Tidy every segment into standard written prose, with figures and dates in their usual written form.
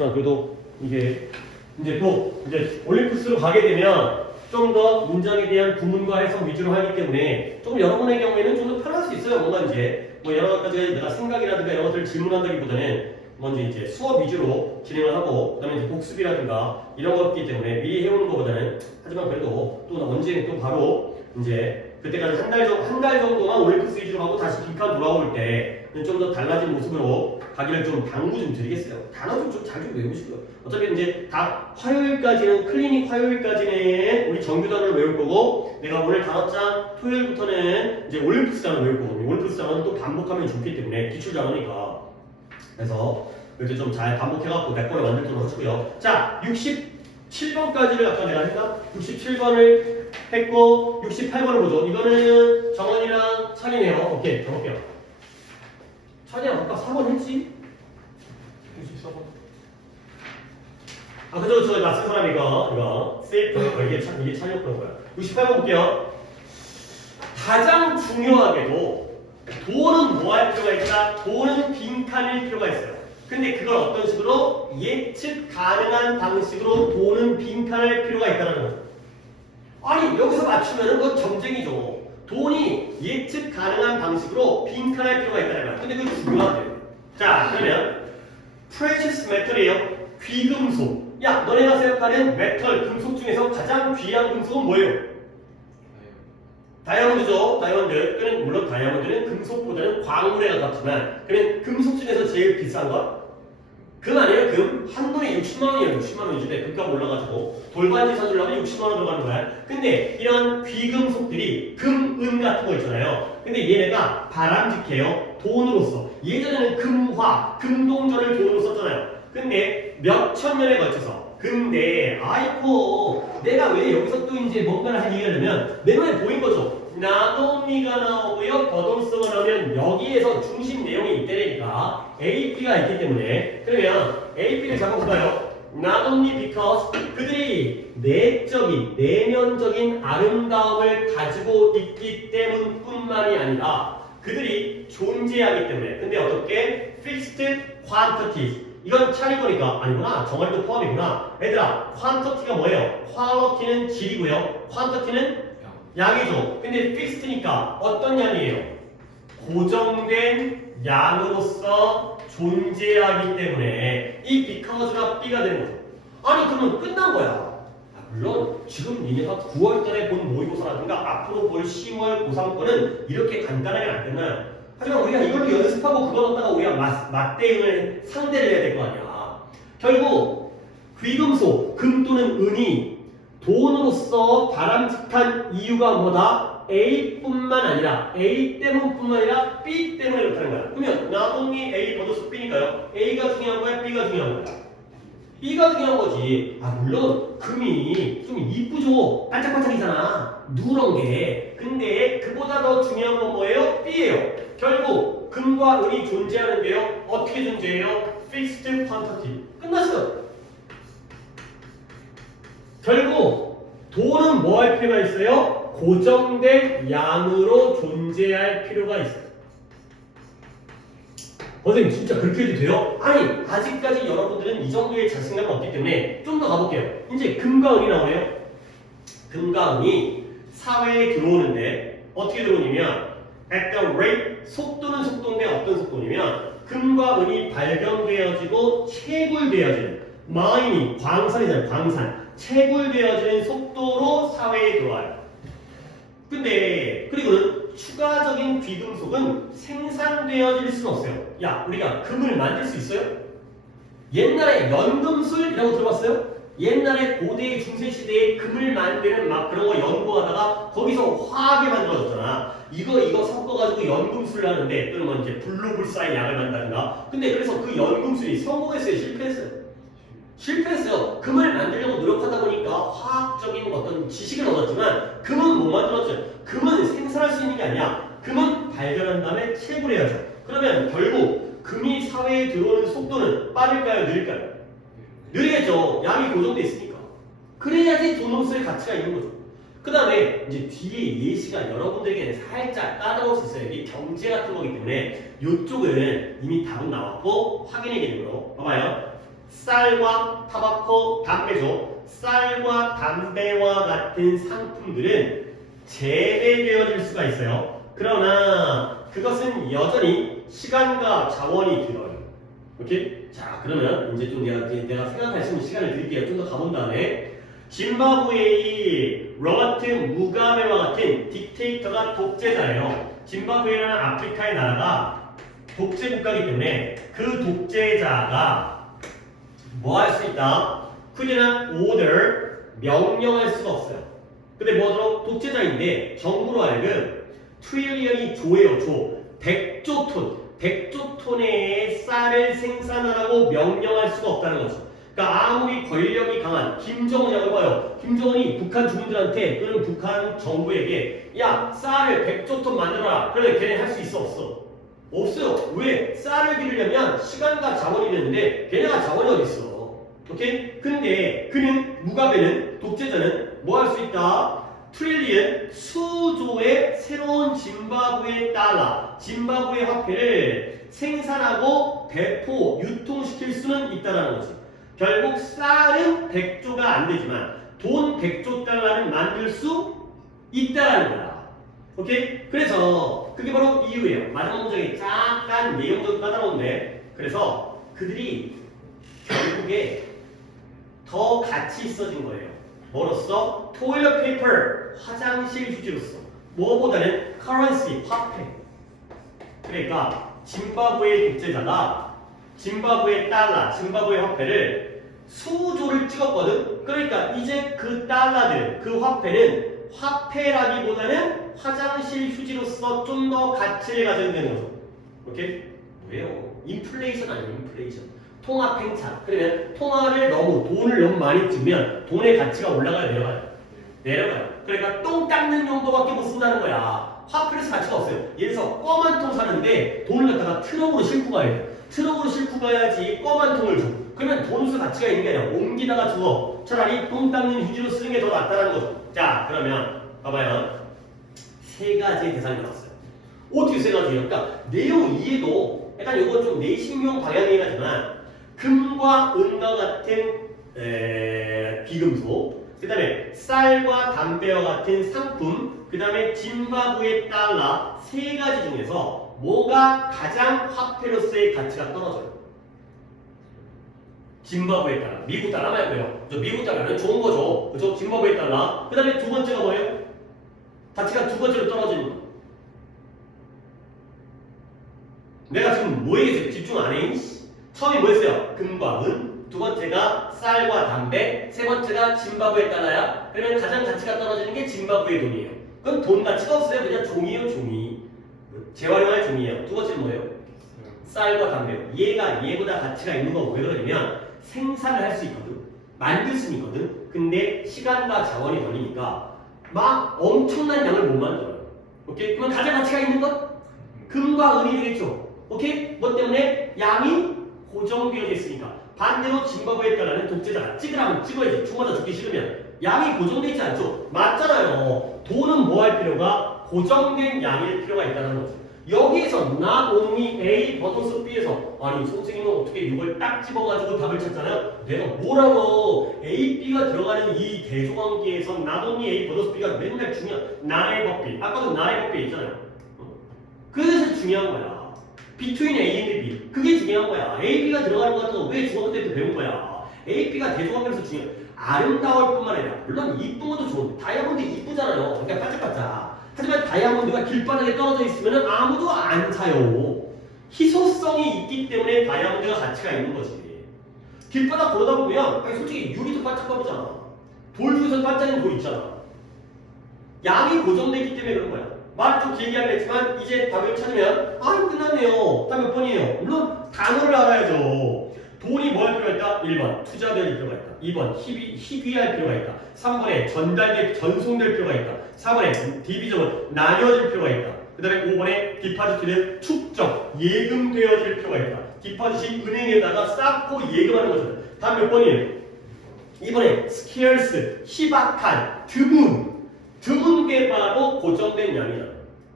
그렇지만 그래도 이게 이제 올림푸스로 가게 되면 좀 더 문장에 대한 구문과 해석 위주로 하기 때문에 좀 여러분의 경우에는 좀 더 편할 수 있어요. 뭔가 이제 뭐 여러 가지 내가 생각이라든가 이런 것들을 질문한다기보다는 먼저 이제 수업 위주로 진행을 하고 그다음에 이제 복습이라든가 이런 거기 때문에 미리 해오는 것보다는 하지만 그래도 또 언제 또 바로 이제 그때까지 한 달 정도만 올림푸스 위주로 하고 다시 빈칸 돌아올 때 좀 더 달라진 모습으로 가기를 좀 당부 좀 드리겠어요. 단어 좀 잘 좀 외우시고요. 어차피 이제 다 화요일까지는 클리닉 화요일까지는 우리 정규 단어를 외울 거고 내가 오늘 5장 토요일부터는 이제 올림푸스 단어 외울 거거든요. 올림푸스 단어는 또 반복하면 좋기 때문에 기출 단어니까 그래서 이렇게 좀 잘 반복해갖고 몇 번을 만들도록 하시고요. 자, 67번까지를 아까 내가 했나? 67번을 했고 68번을 보죠. 이거는 정원이랑 찬이네요. 오케이, 가볼게요. 찬이야, 아까 4번 했지? 64번. 아, 그죠, 낯선 사람 이거. 세이프, 이게 찬이었던 거야. 68번 볼게요. 가장 중요하게도 도는 뭐 할 필요가 있다? 도는 빈칸일 필요가 있어요. 근데 그걸 어떤 식으로? 예측 가능한 방식으로 도는 빈칸할 필요가 있다는 거죠. 아니, 여기서 맞추면은 그건 점쟁이죠. 돈이 예측 가능한 방식으로 빈칸할 필요가 있다는 거야. 근데 그게 중요하대요. 자, 그러면 precious metal이에요. 귀금속. 야, 너네가 생각하는 메탈, 금속 중에서 가장 귀한 금속은 뭐예요? 다이아몬드죠. 다이아몬드. 그는 물론 다이아몬드는 금속보다는 광물에 가깝지만 그러면 금속 중에서 제일 비싼 것? 금 아니에요? 금? 한 돈에 60만 원이에요. 60만 원이지. 금값 올라가지고 돌반지 사주려면 60만 원 들어가는 거야. 근데 이런 귀금속들이 금, 은 같은 거 있잖아요. 근데 얘네가 바람직해요. 돈으로서. 예전에는 금화, 금동전을 돈으로 썼잖아요. 근데 몇 천 년에 걸쳐서. 근데 아이고 내가 왜 여기서 또 이제 뭔가를 하려면 내 눈에 보인 거죠. 나도미가 나오고요. 버동성을 하면 여기에서 중심 내용이 있다니까 AP가 있기 때문에 그러면 AP를 잡아볼까요? Not only because 그들이 내면적인 아름다움을 가지고 있기 때문뿐만이 아니라 그들이 존재하기 때문에 근데 어떻게? Fixed quantities 이건 차리거니까 아니구나 정어리도 포함이구나 얘들아 quantity가 뭐예요? quality는 질이고요 quantity는 양이죠. 근데 fixed니까 어떤 양이에요? 고정된 양으로서 존재하기 때문에 이 because가 B가 되는 거죠. 아니 그러면 끝난 거야. 물론 지금 니네가 9월달에 본 모의고사라든가 앞으로 볼 10월 고3 거는 이렇게 간단하게 안 끝나요. 하지만 우리가 이걸로 연습하고 그거 넣다가 우리가 맞대응을 상대를 해야 될 거 아니야. 결국 귀금속, 금 또는 은이 돈으로서 바람직한 이유가 뭐다? A뿐만 아니라 A 때문뿐만 아니라 B 때문에 그렇다는 거야. 그러면 not only A 버더스 B니까요. A가 중요한 거야? B가 중요한 거야? B가 중요한 거지. 아 물론 금이 좀 이쁘죠. 반짝반짝이잖아. 누런 게. 근데 그보다 더 중요한 건 뭐예요? B예요. 결국 금과 은이 존재하는 게요. 어떻게 존재해요? Fixed quantity. 끝났어요. 결국 돈은 뭐 할 필요가 있어요? 고정된 양으로 존재할 필요가 있어요. 선생님 진짜 그렇게 해도 돼요? 아니 아직까지 여러분들은 이 정도의 자신감이 없기 때문에 좀 더 가볼게요. 이제 금과 은이 나오네요. 금과 은이 사회에 들어오는데 어떻게 들어오냐면 at the rate 속도는 속도인데 어떤 속도냐면 금과 은이 발견되어지고 채굴되어지는 마인이 광산이잖아요. 광산 채굴되어지는 속도로 사회에 들어와요. 근데 그리고는 추가적인 귀금속은 생산되어질 수는 없어요. 야 우리가 금을 만들 수 있어요? 옛날에 연금술이라고 들어봤어요? 옛날에 고대 중세시대에 금을 만드는 막 그런 거 연구하다가 거기서 화학이 만들어졌잖아. 이거 섞어가지고 연금술을 하는데 또는 뭐 이제 블루불사의 약을 만든다든가. 근데 그래서 그 연금술이 성공했어요? 실패했어요? 실패했어요. 금을 만들려고 노력하다 보니까 화학적인 어떤 지식을 얻었지만 금은 못 만들었죠. 금은 생산할 수 있는 게 아니야. 금은 발견한 다음에 채굴해야죠. 그러면 결국 금이 사회에 들어오는 속도는 빠를까요? 느릴까요? 느리겠죠. 양이 고정돼 있으니까. 그래야지 돈으로서의 가치가 있는 거죠. 그 다음에 이제 뒤에 예시가 여러분들에게는 살짝 까다로울 수 있어요. 이게 경제 같은 거기 때문에 이쪽은 이미 답은 나왔고 확인해 기능으로 봐봐요. 쌀과 타바코, 담배죠. 쌀과 담배와 같은 상품들은 재배되어질 수가 있어요. 그러나 그것은 여전히 시간과 자원이 들어요. 오케이? 자, 그러면 이제 좀 내가 생각할 수 있는 시간을 드릴게요. 좀 더 가본 다음에 짐바브웨의 로버트 무가베와 같은 딕테이터가 독재자예요. 짐바브웨라는 아프리카의 나라가 독재 국가이기 때문에 그 독재자가 뭐 할 수 있다? couldn't order, 명령할 수가 없어요. 근데 뭐더러 독재자인데 정부로 하여금 트릴리언이 조예요. 조. 100조 톤. 100조 톤의 쌀을 생산하라고 명령할 수가 없다는 거죠. 그러니까 아무리 권력이 강한 김정은이라고 봐요. 김정은이 북한 주민들한테 또는 북한 정부에게 야 쌀을 100조 톤 만들어라. 그러면 걔네 할 수 있어 없어? 없어요. 왜? 쌀을 기르려면 시간과 자원이 되는데 걔네가 자원이 어디 있어? 오케이? 근데 그는 무가베는 독재자는 뭐 할 수 있다? 트릴리언 수조의 새로운 짐바브웨 달러, 짐바브웨 화폐를 생산하고 배포, 유통시킬 수는 있다는 거지. 결국 쌀은 100조가 안 되지만 돈 100조 달러를 만들 수 있다는 거야. 오케이? 그래서 그게 바로 이유예요. 마지막 문장이 잠깐 내용도 까다로운데 그래서 그들이 결국에 더 가치 있어진 거예요. 뭐로써? 토일렛 페이퍼, 화장실 휴지로서. 뭐보다는 커런시, 화폐. 그러니까 짐바브웨 독재자가 짐바브웨 달러, 짐바브웨 화폐를 수조를 찍었거든. 그러니까 이제 그 달러들, 그 화폐는 화폐라기보다는 화장실 휴지로서 좀 더 가치를 가져야 되는 거죠. 오케이? 왜요? 인플레이션 아니에요, 인플레이션. 통화 팽창. 그러면 통화를 돈을 너무 많이 주면 돈의 가치가 올라가요, 내려가요? 내려가요. 그러니까 똥 닦는 용도밖에 못 쓴다는 거야. 화폐에서 가치가 없어요. 예를 들어서 껌 한 통 사는데 돈을 갖다가 트럭으로 싣고 가야 돼. 트럭으로 싣고 가야지 껌 한 통을 줘. 그러면 돈수 가치가 있는 게 아니라 옮기다가 주워. 차라리 똥 닦는 휴지로 쓰는 게 더 낫다는 거죠. 자, 그러면 봐봐요. 세 가지의 대상이 나왔어요. 어떻게 세 가지예요? 그러니까 내용 이해도 약간 이건 좀 내신용 방향이긴 하지만 금과 은과 같은 비금속, 그 다음에 쌀과 담배와 같은 상품, 그 다음에 짐바브웨 달러 세 가지 중에서 뭐가 가장 화폐로서의 가치가 떨어져요? 짐바브웨 달러, 미국 달러 말고요. 저 미국 달러는 좋은 거죠. 그죠? 짐바브웨 달러. 그 다음에 두 번째가 뭐예요? 가치가 두 번째로 떨어지는 거. 내가 지금 뭐에 집중 안 해? 처음이 뭐였어요? 금과 은. 두 번째가 쌀과 담배. 세 번째가 짐바브웨 달러야. 그러면 가장 가치가 떨어지는 게 짐바브웨 돈이에요. 그럼 돈 가치가 없어요. 그냥 종이에요, 종이. 재활용할 종이에요. 두 번째는 뭐예요? 쌀과 담배. 얘보다 가치가 있는 거 왜 그러냐면 생산을 할 수 있거든. 만들 수 있거든. 근데 시간과 자원이 걸리니까 막 엄청난 양을 못 만들어요. 오케이? 그러면 가장 가치가 있는 것? 금과 은이 되겠죠. 오케이? 뭐 때문에? 양이 고정되어져 있으니까. 반대로 짐바브웨 달러는 독재자가 찍으라면 찍어야지. 죽어서 죽기 싫으면. 양이 고정되어 있지 않죠? 맞잖아요. 돈은 뭐 할 필요가? 고정된 양일 필요가 있다는 거죠. 여기에서 not only A 버터스 B에서 아니 선생님은 어떻게 이걸 딱 집어가지고 답을 찾잖아요. 내가 뭐라고 A, B가 들어가는 이 대조관계에서 not only A 버터스 B가 맨날 중요한 나의 법비. 아까도 나의 법비 있잖아요. 그래서 중요한 거야. Between A and B. 그게 중요한 거야. A, B가 들어가는 것 같아서 왜 중학교 때 배운 거야. A, B가 대조관계에서 중요해. 아름다울 뿐만 아니라 물론 이쁜 것도 좋은데 다이아몬드 이쁘잖아요. 그러니까 반짝반짝. 하지만 다이아몬드가 길바닥에 떨어져 있으면 아무도 안 사요. 희소성이 있기 때문에 다이아몬드가 가치가 있는 거지. 길바닥 걸어다 보면 아니 솔직히 유리도 반짝거리잖아. 돌 중에서 반짝이는 돌 있잖아. 양이 고정되기 때문에 그런 거야. 말을 좀 길게 하겠지만 이제 답을 찾으면 아 끝났네요. 답 몇 번이에요? 물론 단어를 알아야죠. 돈이 뭐 할 필요가 있다? 1번 투자될 필요가 있다. 2번 희귀할 필요가 있다. 3번에 전송될 필요가 있다. 4번에 디비전은 나뉘어질 필요가 있다. 그 다음에 5번에 디파지트는 축적, 예금되어질 필요가 있다. 디파짓이 은행에다가 쌓고 예금하는 거잖아요. 다음 몇 번이에요? 2번에 scarce, 희박한, 드문 게 바로 고정된 양이잖아요.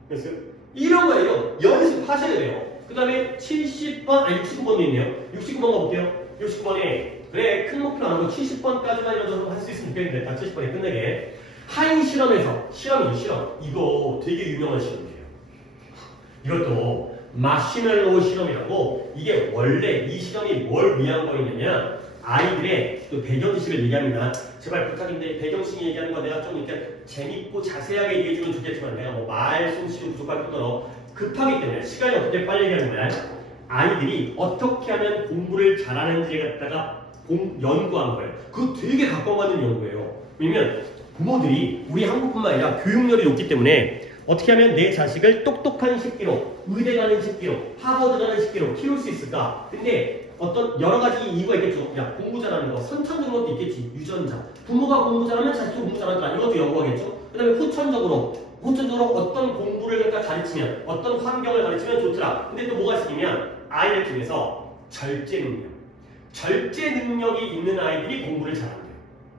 그래서 이런 거예요. 연습하셔야 돼요. 그 다음에 70번, 69번도 있네요. 69번 가볼게요. 69번에 그래 큰 목표 안 하고 70번까지만이라도 할 수 있으면 좋겠는데 다 70번에 끝내게. 하인 실험에서 실험이죠 실험. 이거 되게 유명한 실험이에요. 이것도 마시멜로우 실험이라고. 이게 원래 이 실험이 뭘 위한 거였냐면 아이들의 또 배경 지식을 얘기합니다. 제발 부탁인데 배경 지식 얘기하는 거 내가 좀 이렇게 재밌고 자세하게 얘기해주면 좋겠지만 내가 뭐 말솜씨도 부족할 뿐더러 급하기 때문에 시간이 어떻게 빨리 얘기하는 거야. 아이들이 어떻게 하면 공부를 잘하는지에 갖다가 연구한 거예요. 그거 되게 각광받는 연구예요. 왜냐면 부모들이 우리 한국뿐만 아니라 교육열이 높기 때문에 어떻게 하면 내 자식을 똑똑한 새끼로, 의대 가는 새끼로, 하버드 가는 새끼로 키울 수 있을까? 근데 어떤 여러 가지 이유가 있겠죠. 야, 공부 잘하는 거, 선천적인 것도 있겠지. 유전자. 부모가 공부 잘하면 자식도 공부 잘한다. 이것도 연구하겠죠. 그 다음에 후천적으로 어떤 공부를 갖다 가르치면, 어떤 환경을 가르치면 좋더라. 근데 또 뭐가 있으면 아이들 중에서 절제 능력이 있는 아이들이 공부를 잘한대요.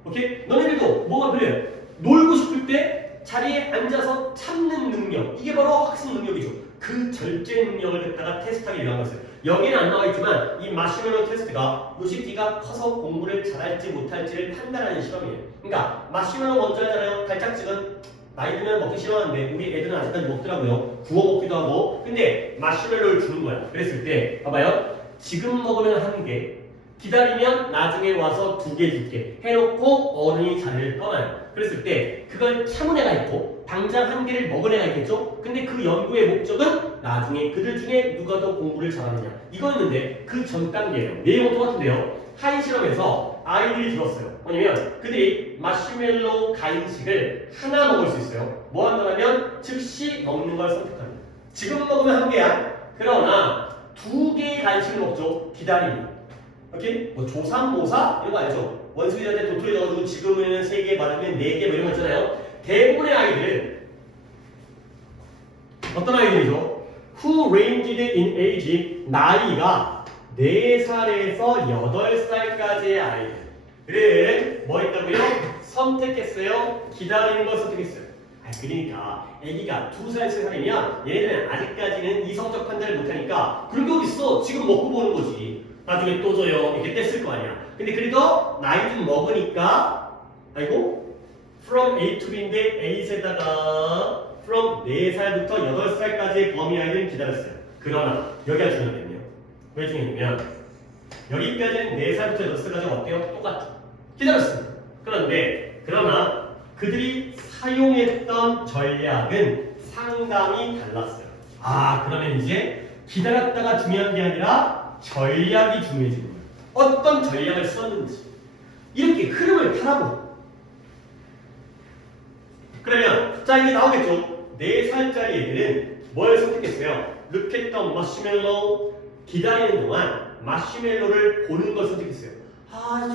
오케이? 너네들도 뭐가 필요해요? 놀고 싶을 때 자리에 앉아서 참는 능력, 이게 바로 학습 능력이죠. 그 절제 능력을 갖다가 테스트하기 위한 것을. 여기는 안 나와 있지만 이 마시멜로 테스트가 요 새끼가 커서 공부를 잘할지 못할지를 판단하는 실험이에요. 그러니까 마시멜로 먼저 하잖아요. 달짝지근 나이 들면 먹기 싫어하는데 우리 애들은 아직까지 먹더라고요. 구워 먹기도 하고. 근데 마시멜로를 주는 거야. 그랬을 때 봐봐요. 지금 먹으면 1개, 기다리면 나중에 와서 2개 줄게 해놓고 어른이 자리를 떠나요. 그랬을 때 그걸 참은 애가 있고 당장 1개를 먹은 애가 있겠죠? 근데 그 연구의 목적은 나중에 그들 중에 누가 더 공부를 잘하느냐 이거였는데 그 전 단계예요. 내용은 똑같은데요. 하인 실험에서 아이들이 들었어요. 뭐냐면 그들이 마시멜로우 간식을 하나 먹을 수 있어요. 뭐 한다면 즉시 먹는 걸 선택합니다. 지금 먹으면 1개야. 그러나 2개의 간식을 먹죠. 기다립니다. 오케이? 뭐 조삼모사 이런 거 알죠? 원숭이한테 도토리 넣어주고 지금은 3개 받으면 4개 뭐 이런 거 있잖아요. 대부분의 아이들은 어떤 아이들이죠? Who ranged in age, 나이가 4살에서 8살까지의 아이들을 뭐 했다고요? 선택했어요. 기다리는 걸 선택했어요. 그러니까 애기가 2살, 3살이면 얘네들은 아직까지는 이성적 판단을 못하니까 그런 게 어딨어? 지금 먹고 보는 거지. 나중에 또 줘요. 이렇게 뗐을 거 아니야. 근데 그래도 나이 좀 먹으니까 아이고 from A to B인데 A에다가 from 4살부터 8살까지의 범위 아이들은 기다렸어요. 그러나 여기가 중요하거든요. 왜 중요하냐면 여기까지는 4살부터 8살까지 어때요? 똑같죠. 기다렸습니다. 그러나 그들이 사용했던 전략은 상당히 달랐어요. 그러면 이제 기다렸다가 중요한 게 아니라 전략이 중요해지는 거예요. 어떤 전략을 썼는지 이렇게 흐름을 타라고. 그러면 자 이제 나오겠죠. 4살짜리 애들은 뭘 선택했어요? Look at the marshmallow. 기다리는 동안 마시멜로를 보는 걸 선택했어요.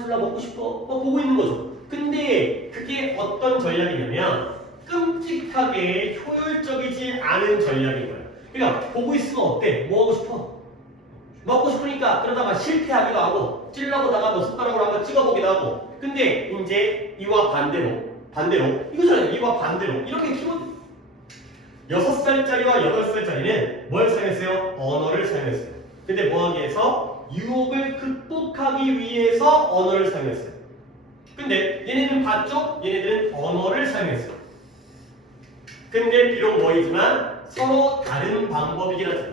졸라 먹고 싶어. 보고 있는 거죠. 근데 그게 어떤 전략이냐면 끔찍하게 효율적이지 않은 전략인 거예요. 그러니까 보고 있으면 어때? 뭐 하고 싶어? 먹고 싶으니까 그러다가 실패하기도 하고 찔러보다가 뭐 숟가락으로 한번 찍어보기도 하고. 근데 이제 이와 반대로 이거잖아요. 이와 반대로 이렇게 키워 6살짜리와 8살짜리는 뭘 사용했어요? 언어를 사용했어요. 근데 뭐하기 위해서? 유혹을 극복하기 위해서 언어를 사용했어요. 근데 얘네들은 봤죠? 얘네들은 언어를 사용했어요. 근데 비록 뭐이지만 서로 다른 방법이긴 하죠.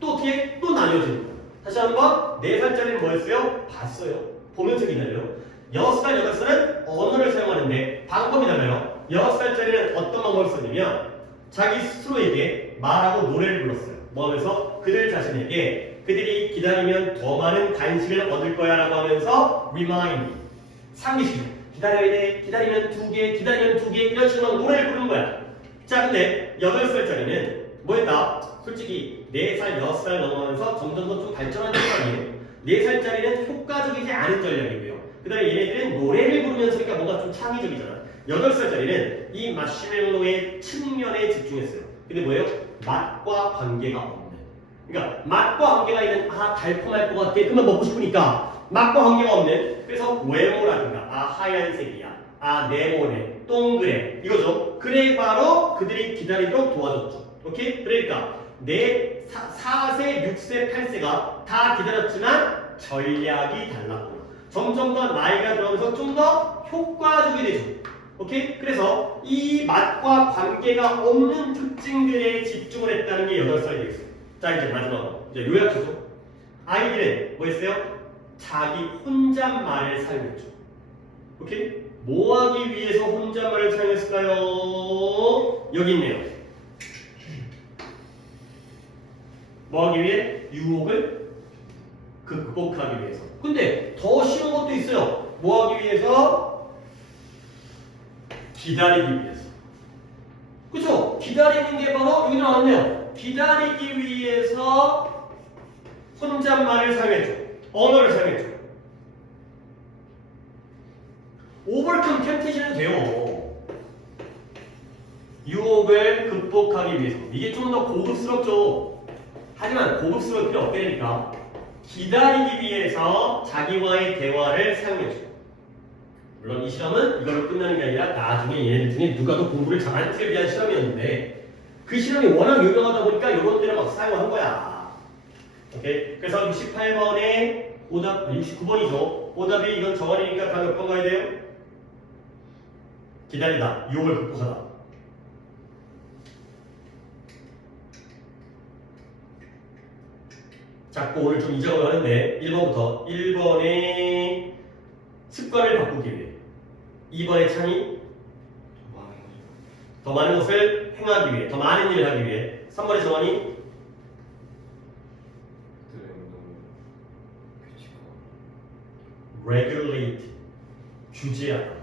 또 어떻게? 또 나뉘어지는 거예요. 다시 한번 4살짜리는 뭐였어요? 봤어요. 보면서 기다려요. 6살, 8살은 언어를 사용하는데 방법이 달라요. 6살짜리는 어떤 방법을 썼냐면 자기 스스로에게 말하고 노래를 불렀어요. 뭐 하면서? 그들 자신에게 그들이 기다리면 더 많은 간식을 얻을 거야 라고 하면서 remind, 상기시켜. 기다려야 돼. 기다리면 2개, 기다리면 2개 이런 식으로 노래를 부르는 거야. 자 근데 8살짜리는 뭐였다? 솔직히 4살, 6살 넘어가면서 점점 더 좀 발전하는 거 아니에요? 4살짜리는 효과적이지 않은 전략이고요. 그 다음에 얘네들은 노래를 부르면서 그러니까 뭔가 좀 창의적이잖아. 8살짜리는 이 마시멜로의 측면에 집중했어요. 근데 뭐예요? 맛과 관계가 없는. 그러니까 맛과 관계가 있는 달콤할 것 같아. 그러면 먹고 싶으니까 맛과 관계가 없는. 그래서 외모라든가 하얀색이야. 네모네. 동그래. 이거죠. 그래 바로 그들이 기다리도록 도와줬죠. 오케이? 그러니까 4세, 6세, 8세가 다 기다렸지만 전략이 달랐구나. 점점 더 나이가 들어가면서 좀 더 효과적이 되죠. 오케이? 그래서 이 맛과 관계가 없는 특징들에 집중을 했다는 게 8살이 되겠어요. 자, 이제 마지막으로 이제 요약해줘. 아이들은 뭐 했어요? 자기 혼잣말을 사용했죠. 오케이? 뭐 하기 위해서 혼잣말을 사용했을까요? 여기 있네요. 뭐 하기 위해? 유혹을 극복하기 위해서. 근데 더 쉬운 것도 있어요. 뭐 하기 위해서? 기다리기 위해서. 그쵸? 기다리는 게 바로 여기 나왔네요. 기다리기 위해서 혼잣말을 사용했죠. 언어를 사용했죠. 오버컴 템테이션은 돼요. 유혹을 극복하기 위해서. 이게 좀 더 고급스럽죠. 하지만 고급스러울 필요 없게 되니까 기다리기 위해서 자기와의 대화를 사용해줘. 물론 이 실험은 이걸로 끝나는 게 아니라 나중에 얘네들 중에 누가 더 공부를 잘하는지에 위한 실험이었는데 그 실험이 워낙 유명하다 보니까 이런 데를 막 사용한 거야. 오케이? 그래서 68번에 오답, 69번이죠. 오답이 이건 정원이니까 다 몇 번 가야 돼요? 기다리다, 유혹을 극복하다. 자꾸 오늘 좀 잊어가려 하는데 1번부터 1번에 습관을 바꾸기 위해 2번의 창이 더 많은 것을 행하기 위해 더 많은 일을 하기 위해 3번의 정원이 regulate 규제하다.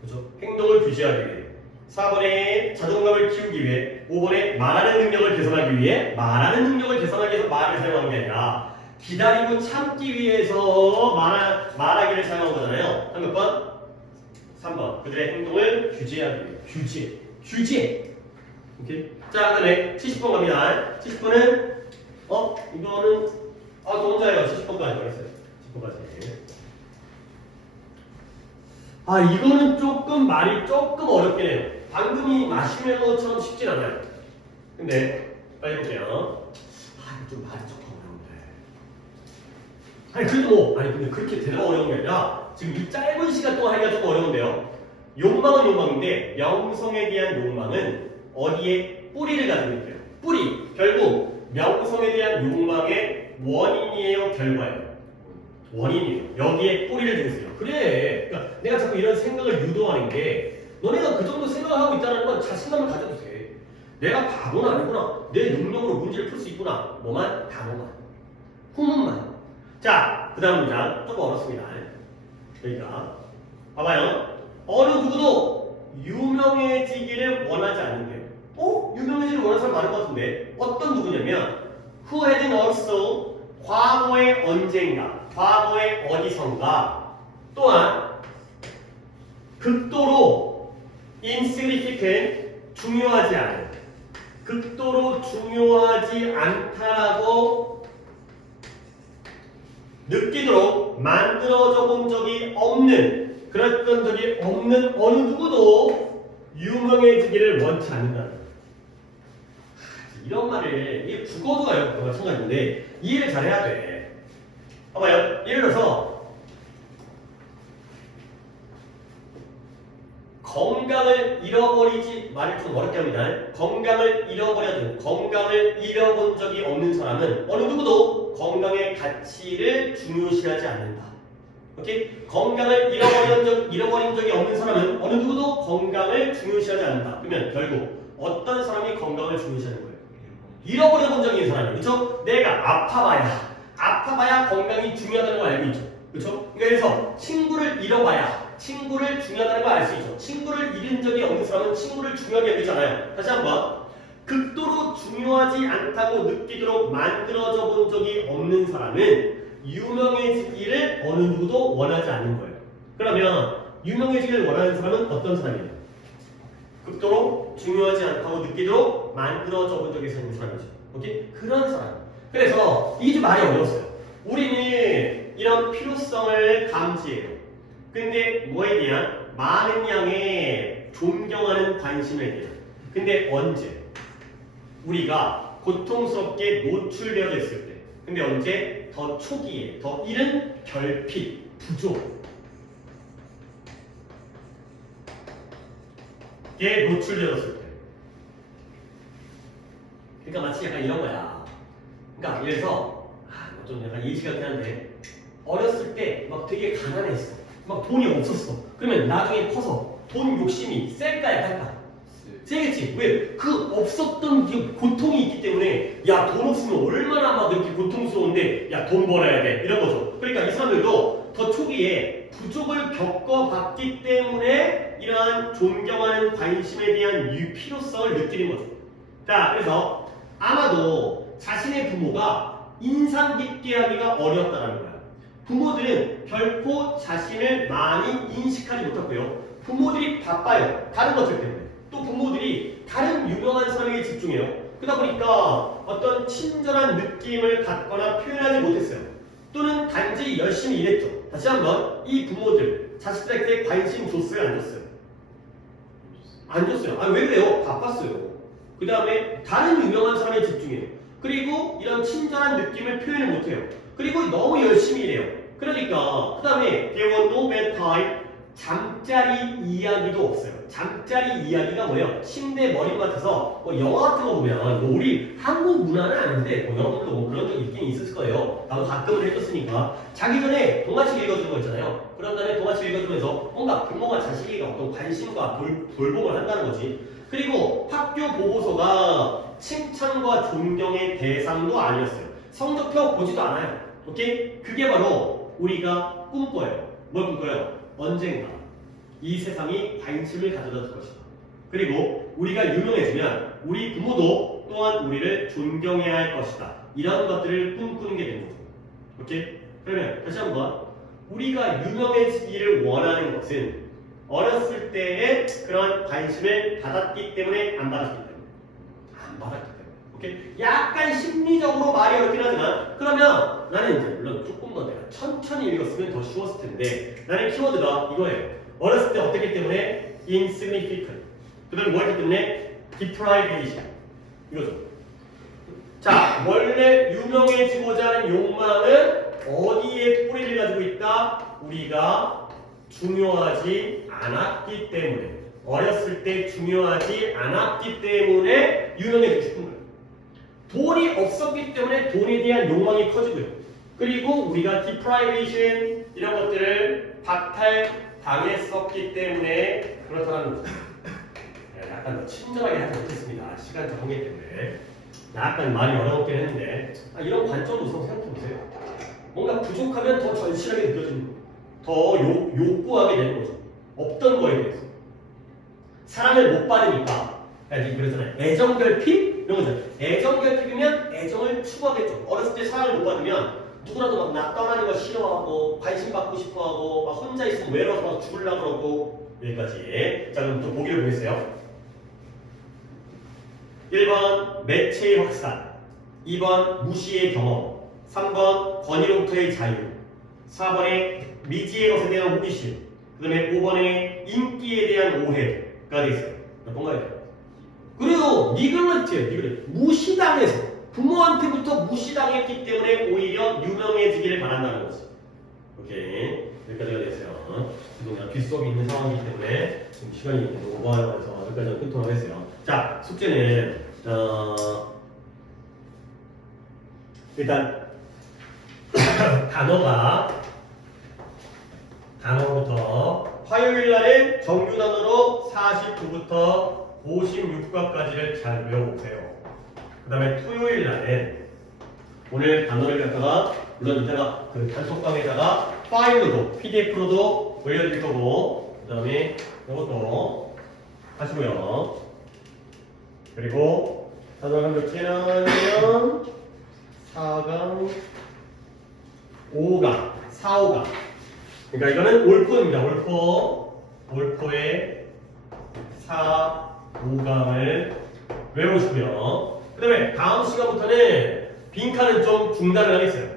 그렇죠? 행동을 규제하기 위해 4번에 자존감을 키우기 위해 5번에 말하는 능력을 개선하기 위해 말하는 능력을 개선하기 위해서 말을 사용하는 게 아니라 기다리고 참기 위해서 말하기를 사용한 거잖아요. 몇 번? 3번. 그들의 행동을 규제하기 위해. 규제. 오케이? 자, 그 다음에 70번 갑니다. 70번은 이거는 동자예요. 70번까지 걸었어요. 70번까지. 이거는 조금 말이 조금 어렵긴 해요. 방금이 마시멜로처럼 쉽진 않아요. 근데 빨리 해볼게요. 이거 좀 말이 조금 어려운데. 그래도 근데 그렇게 대단히 어려운 게 아니라 지금 이 짧은 시간 동안 하기가 조금 어려운데요. 욕망은 욕망인데 명성에 대한 욕망은 어디에 뿌리를 가지고 있대요. 뿌리. 결국 명성에 대한 욕망의 원인이에요, 결과예요. 원인이에요. 여기에 뿌리를 두고 있어요. 그래. 그러니까 내가 자꾸 이런 생각을 유도하는 게 너네가 그 정도 생각을 하고 있다는 건 자신감을 가져도 돼. 내가 바보는 아니구나. 내 능력으로 문제를 풀 수 있구나. 뭐만? 단어만. 후문만. 자, 그 다음 문장 조금 어렵습니다. 여기가 봐봐요. 어느 누구도 유명해지기를 원하지 않는데요. 유명해지기를 원하는 사람 많은 것 같은데 어떤 누구냐면 who had also 과거의 언젠가 과거의 어디선가 또한 극도로 insignificant 중요하지 않은 극도로 중요하지 않다라고 느끼도록 만들어져 본 적이 없는 그랬던 적이 없는 어느 누구도 유명해지기를 원치 않는다. 이런 말을 이게 국어도가 마찬가지인데 이해를 잘해야 돼. 봐봐요. 예를 들어서 건강을 잃어버리지 말을 좀 어렵게 합니다. 건강을 잃어본 적이 없는 사람은 어느 누구도 건강의 가치를 중요시하지 않는다. 오케이? 건강을 잃어버린 적이 없는 사람은 어느 누구도 건강을 중요시하지 않는다. 그러면 결국 어떤 사람이 건강을 중요시하는 거예요? 잃어버려 본 적이 있는 사람이에요. 그렇죠? 내가 아파봐야 건강이 중요하다는 걸 알고 있죠. 그렇죠? 그래서 친구를 잃어봐야 친구를 중요하다는 걸 알 수 있죠. 친구를 잃은 적이 없는 사람은 친구를 중요하게 여기잖아요. 다시 한번 극도로 중요하지 않다고 느끼도록 만들어져 본 적이 없는 사람은 유명해지기를 어느 누구도 원하지 않는 거예요. 그러면 유명해지기를 원하는 사람은 어떤 사람이에요? 극도로 중요하지 않다고 느끼도록 만들어져 본 적이 있는 사람이죠. 오케이? 그런 사람. 그래서 이게 좀 말이 어려웠어요. 우리는 이런 필요성을 감지해요. 근데 뭐에 대한? 많은 양의 존경하는 관심에 대한. 근데 언제? 우리가 고통스럽게 노출되어 있을 때. 근데 언제? 더 초기에, 더 이른 결핍, 부족에 노출되었을 때. 그러니까 마치 약간 이런 거야. 그러니까 예를 들어서 좀 약간 예시 같긴 한데 어렸을 때 막 되게 가난했어. 막 돈이 없었어. 그러면 나중에 커서 돈 욕심이 셀까 약할까? 세겠지. 왜? 그 없었던 그 고통이 있기 때문에 야, 돈 없으면 얼마나 막 이렇게 고통스러운데 야, 돈 벌어야 돼. 이런 거죠. 그러니까 이 사람들도 더 초기에 부족을 겪어봤기 때문에 이러한 존경하는 관심에 대한 필요성을 느끼는 거죠. 자, 그래서 아마도 자신의 부모가 인상 깊게 하기가 어려웠다는 거야. 부모들은 결코 자신을 많이 인식하지 못하고요. 부모들이 바빠요. 다른 것들 때문에. 또 부모들이 다른 유명한 사람에게 집중해요. 그러다 보니까 어떤 친절한 느낌을 갖거나 표현하지 못했어요. 또는 단지 열심히 일했죠. 다시 한번 이 부모들 자식들에게 관심 줬어요? 안 줬어요? 안 줬어요. 아, 왜 그래요? 바빴어요. 그 다음에 다른 유명한 사람에 집중해요. 그리고 이런 친절한 느낌을 표현을 못해요. 그리고 너무 열심히 일해요. 그러니까 그 다음에 there was no bedtime. 잠자리 이야기도 없어요. 잠자리 이야기가 뭐예요? 침대 머리맡에서 뭐 영화 같은 거 보면 뭐 우리 한국 문화는 아닌데 뭐 여러분도 뭐 그런 적 있긴 있을 거예요. 나도 가끔은 해줬으니까 자기 전에 동화책 읽어주는 거 있잖아요. 그런 다음에 동화책 읽어주면서 뭔가 부모가 자식에게 어떤 관심과 돌봄을 한다는 거지. 그리고 학교 보고서가 칭찬과 존경의 대상도 아니었어요. 성적표 보지도 않아요. 오케이? 그게 바로 우리가 꿈꿔요. 뭘 꿈꿔요? 언젠가 이 세상이 관심을 가져다 줄 것이다. 그리고 우리가 유명해지면 우리 부모도 또한 우리를 존경해야 할 것이다. 이런 것들을 꿈꾸는 게 되는 거죠. 오케이? 그러면 다시 한번 우리가 유명해지기를 원하는 것은 어렸을 때의 그런 관심을 받았기 때문에 안 받았기 때문에 안 받았기 때문에 오케이? 약간 심리적으로 말이 어렵긴 하지만 그러면 나는 이제 물론 조금 더 내가 천천히 읽었으면 더 쉬웠을 텐데 나는 키워드가 이거예요. 어렸을 때 어떻기 때문에 insignificant 그 다음에 뭐 했기 때문에 deprivation 이거죠. 자, 원래 유명해지고자 하는 욕망은 어디에 뿌리를 가지고 있다? 우리가 중요하지 않았기 때문에 어렸을 때 중요하지 않았기 때문에 유명해지고 싶은 거예요. 돈이 없었기 때문에 돈에 대한 욕망이 커지고요. 그리고 우리가 deprivation 이런 것들을 박탈당했었기 때문에 그렇다는 거죠. 약간 더 친절하게 하지 못했습니다. 시간적 한계 때문에. 약간 말이 어려웠긴 했는데 이런 관점도 우선 생각해보세요. 뭔가 부족하면 더 절실하게 느껴지는 거예요. 더 욕구하게 되는 거죠. 없던 거에 대해서. 사랑을 못 받으니까 그러잖아요. 애정결핍? 이런 거잖아요. 애정결핍이면 애정을 추구하겠죠. 어렸을 때 사랑을 못 받으면 누구라도 막 나 떠나는 거 싫어하고 관심 받고 싶어하고 막 혼자 있으면 외로워서 막 죽으려고 그러고 여기까지. 자, 그럼 또 보기를 보겠어요. 1번 매체의 확산, 2번 무시의 경험, 3번 권위로부터의 자유, 4번에 미지의 것에 대한 호기심, 그 다음에 5번에 인기에 대한 오해가 돼 있어요. 몇 번 가야 돼요? 그래도 니글렉트예요. 니글렉트. 무시당해서 부모한테부터 무시당했기 때문에 오히려 유명해지기를 바란다는 거지. 오케이. 여기까지가 됐어요. 지금 내가 귓속에 있는 상황이기 때문에 지금 시간이 너무 오버해서 여기까지 끊도록 하겠어요. 자, 숙제는 일단 단어부터 화요일 날은 정규 단어로 49부터 56과까지를 잘 외워보세요. 그 다음에 토요일 날은 오늘 단어를 갖다가 물론 이따가 그 단톡방에다가 파일로도 PDF로도 올려드릴 거고 그 다음에 이것도 하시고요. 그리고 단어가 몇 개냐면 4강, 5강, 4, 5강. 그러니까 이거는 올포입니다. 올포의 4, 5강을 외우시고요. 그 다음에 다음 시간부터는 빈칸은 좀 중단을 하겠어요.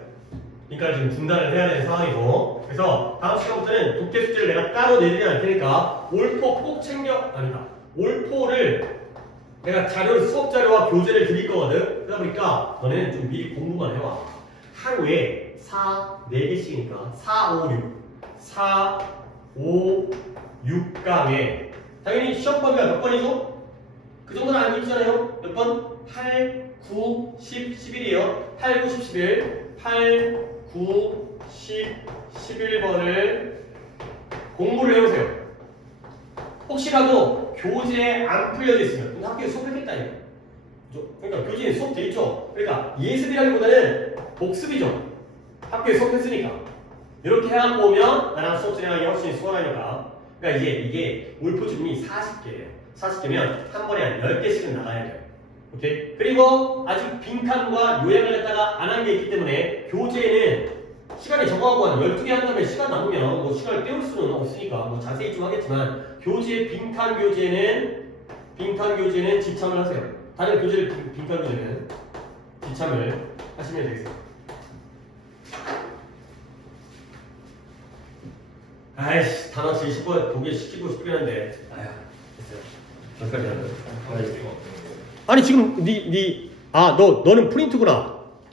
빈칸을 지금 중단을 해야 되는 상황이고 그래서 다음 시간부터는 독해 숙제를 내가 따로 내리지 않을 테니까 올포 꼭 올포를 내가 수업 자료와 교재를 드릴 거거든. 그러다 보니까 너네는 좀 미리 공부만 해와. 하루에 4, 4개씩이니까 4, 5, 6 4, 5, 6강에 당연히 시험 범위가 몇 번이죠? 그 정도는 알고 있잖아요. 몇 번? 8, 9, 10, 11이에요. 8, 9, 10, 11 8, 9, 10, 11번을 공부를 해보세요. 혹시라도 교재에 안 풀려져 있으면 근데 학교에 수업했겠다 이거. 그러니까 교재에 수업 돼 있죠. 그러니까 예습이라기보다는 복습이죠. 학교에 수업했으니까 이렇게 해갖고 오면 나랑 수업 진행하기 훨씬 수월하니까. 그러니까 이게 울프주문이 40개예요. 40개면 한 번에 한 10개씩은 나가야 돼요. 오케이? 그리고 아직 빈칸과 요약을 갖다가 안 한 게 있기 때문에 교재에는 시간이 적어하고 한 12개 한 다음에 시간 남으면 뭐 시간을 때울 수는 없으니까 뭐 자세히 좀 하겠지만 빈칸 교재는 지참을 하세요. 다른 교재를 빈칸 교재는 지참을 하시면 되겠습니다. 아이씨 단어 제일 쉽고 보기 시키고 싶긴 한데 아휴 됐어요. 여기까지 하자. 아니 지금 너는 프린트구나.